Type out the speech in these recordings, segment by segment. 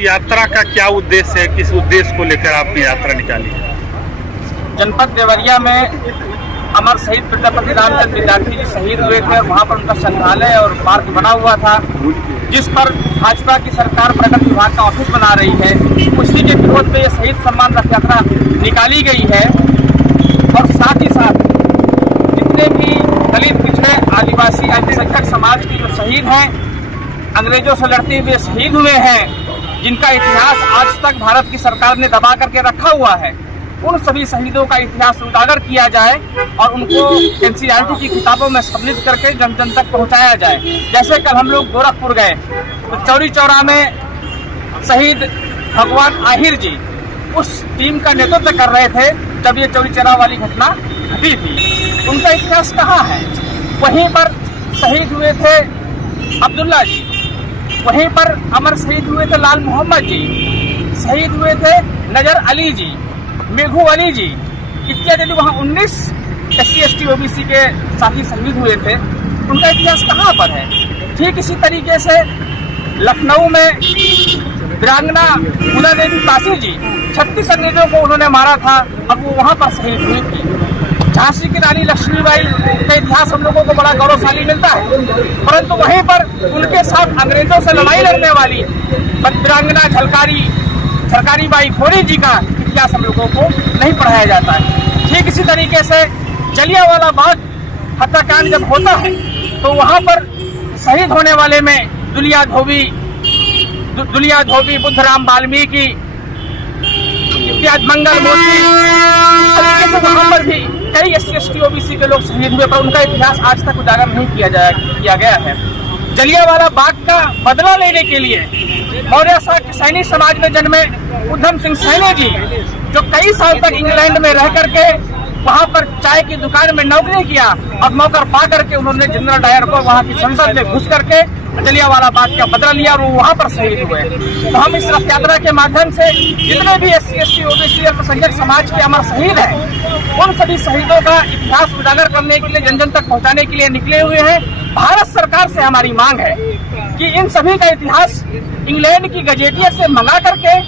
यात्रा का क्या उद्देश्य है, किस उद्देश्य को लेकर आपने यात्रा निकाली है? जनपद देवरिया में अमर शहीद प्रजापति रामचंद्र विद्यार्थी जी शहीद हुए थे। वहाँ पर उनका संग्रहालय और पार्क बना हुआ था, जिस पर भाजपा की सरकार पर्यटन विभाग का ऑफिस बना रही है। उसी के विरोध में ये शहीद सम्मान रथ यात्रा निकाली गई है। और साथ ही साथ जितने भी दलित, पिछड़े, आदिवासी, अल्पसंख्यक समाज के जो शहीद हैं, अंग्रेजों से लड़ते हुए शहीद हुए हैं, जिनका इतिहास आज तक भारत की सरकार ने दबा करके रखा हुआ है, उन सभी शहीदों का इतिहास उजागर किया जाए और उनको एनसीईआरटी की किताबों में सम्मिलित करके जन जन तक पहुंचाया जाए। जैसे कल हम लोग गोरखपुर गए तो चौरी चौरा में शहीद भगवान आहिर जी उस टीम का नेतृत्व कर रहे थे जब ये चौरी चौरा वाली घटना घटी थी। उनका इतिहास कहाँ है? वहीं पर शहीद हुए थे अब्दुल्ला जी, वहीं पर अमर शहीद हुए थे लाल मोहम्मद जी, शहीद हुए थे नजर अली जी, मेघू अली जी इत्यादि। वहाँ 19 SC ST OBC के साथी शहीद हुए थे। उनका इतिहास कहाँ पर है? ठीक इसी तरीके से लखनऊ में वीरांगना फूला देवी काशी जी 36 अंग्रेजों को उन्होंने मारा था, अब वो वहाँ पर शहीद हुई थी। झांसी की रानी लक्ष्मीबाई का इतिहास हम लोगों को बड़ा गौरवशाली मिलता है, परंतु वहीं पर उनके साथ अंग्रेजों से लड़ाई लड़ने वाली वीरांगना झलकारी बाई भोरी जी का इतिहास हम लोगों को नहीं पढ़ाया जाता है। ठीक इसी तरीके से जलियांवाला बाग हत्याकांड जब होता है तो वहाँ पर शहीद होने वाले में दुलिया धोबी, बुद्धराम वाल्मीकि इत्यादि, मंगल मोती, इस तरीके से वहाँ पर भी कई SC ST OBC के लोग शहीद हुए, पर उनका इतिहास आज तक उजागर नहीं किया गया है। जलियांवाला बाग का बदला लेने के लिए मौर्य सैनी समाज में जन्मे उधम सिंह सैनी जी, जो कई साल तक इंग्लैंड में रह करके वहाँ पर चाय की दुकान में नौकरी किया, अब मौका पा करके उन्होंने जनरल डायर को वहाँ की संसद में घुस करके जलियांवाला बाग का बदला लिया और वो वहाँ पर शहीद हुए। तो हम इस रथ यात्रा के माध्यम से जितने भी SC ST OBC अल्पसंख्यक समाज के अमर शहीद हैं, उन सभी शहीदों का इतिहास उजागर करने के लिए, जन जन तक पहुँचाने के लिए निकले हुए हैं। भारत सरकार से हमारी मांग है कि इन सभी का इतिहास इंग्लैंड की गजेटियर से मंगा करके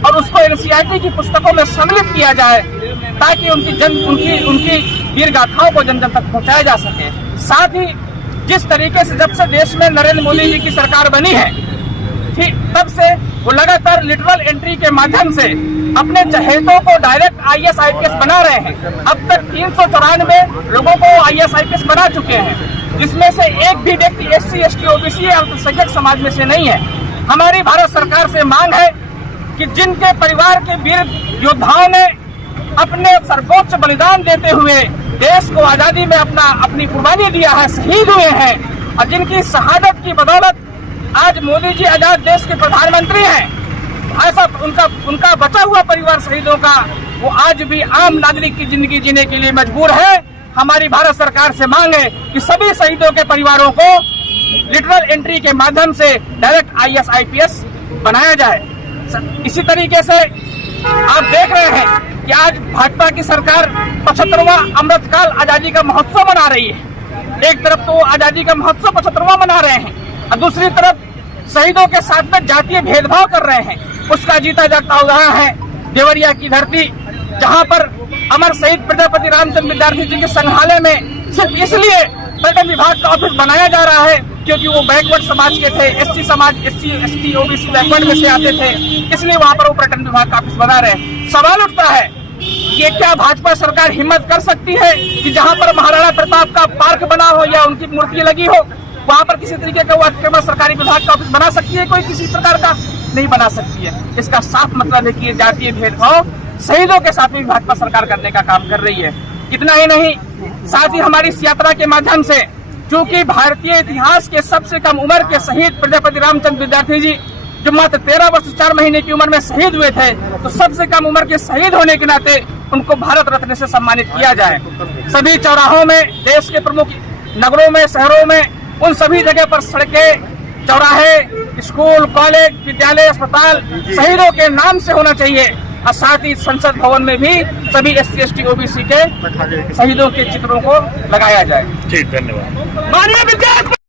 और उसको NCERT की पुस्तकों में सम्मिलित किया जाए, ताकि उनकी वीर गाथाओं को जन जन तक पहुंचाया जा सके। साथ ही जिस तरीके से जब से देश में नरेंद्र मोदी जी की सरकार बनी है, ठीक तब से वो लगातार लिटरल एंट्री के माध्यम से अपने चहेतों को डायरेक्ट IAS IPS बना रहे हैं। अब तक 394 लोगों को IAS IPS बना चुके हैं, जिसमें से एक भी व्यक्ति SC ST OBC या अल्पसंख्यक समाज में से नहीं है। हमारी भारत सरकार से मांग है कि जिनके परिवार के वीर योद्धाओं ने अपने सर्वोच्च बलिदान देते हुए देश को आजादी में अपनी कुर्बानी दिया है, शहीद हुए हैं, और जिनकी शहादत की बदौलत आज मोदी जी आजाद देश के प्रधानमंत्री हैं, ऐसा उनका बचा हुआ परिवार शहीदों का वो आज भी आम नागरिक की जिंदगी जीने के लिए मजबूर है। हमारी भारत सरकार से मांग है कि सभी शहीदों के परिवारों को लिटरल एंट्री के माध्यम से डायरेक्ट IAS IPS बनाया जाए। इसी तरीके से आप देख रहे हैं कि आज भाजपा की सरकार 75वां अमृतकाल आजादी का महोत्सव मना रही है। एक तरफ तो आजादी का महोत्सव 75वां मना रहे हैं और दूसरी तरफ शहीदों के साथ में जातीय भेदभाव कर रहे हैं। उसका जीता जागता उदाहरण है देवरिया की धरती, जहां पर अमर शहीद प्रजापति रामचंद्र विद्यार्थी जी के संग्रहालय में सिर्फ इसलिए पर्यटन विभाग का ऑफिस बनाया जा रहा है क्योंकि वो बैकवर्ड समाज के थे, SC ST OBC बैकवर्ड में से आते थे, इसलिए वहां पर वो पर्यटन विभाग का ऑफिस बना रहे हैं। सवाल उठता है कि क्या भाजपा सरकार हिम्मत कर सकती है कि जहां पर महाराणा प्रताप का पार्क बना हो या उनकी मूर्ति लगी हो, वहां पर किसी तरीके का वो सरकारी विभाग का ऑफिस बना सकती है? कोई किसी प्रकार का नहीं बना सकती है। इसका साफ मतलब है कि ये जातीय भेदभाव शहीदों के साथ भी भाजपा सरकार करने का काम कर रही है। इतना ही नहीं, साथ ही हमारी इस यात्रा के माध्यम से चूंकि भारतीय इतिहास के सबसे कम उम्र के शहीद प्रजापति रामचंद्र विद्यार्थी जी जो मात्र 13 वर्ष 4 महीने की उम्र में शहीद हुए थे, तो सबसे कम उम्र के शहीद होने के नाते उनको भारत रत्न से सम्मानित किया जाए। सभी चौराहों में, देश के प्रमुख नगरों में, शहरों में, उन सभी जगह पर सड़कें, चौराहे, स्कूल, कॉलेज, विद्यालय, अस्पताल शहीदों के नाम से होना चाहिए। और साथ ही संसद भवन में भी सभी SC ST OBC के शहीदों के चित्रों को लगाया जाए। ठीक, धन्यवाद।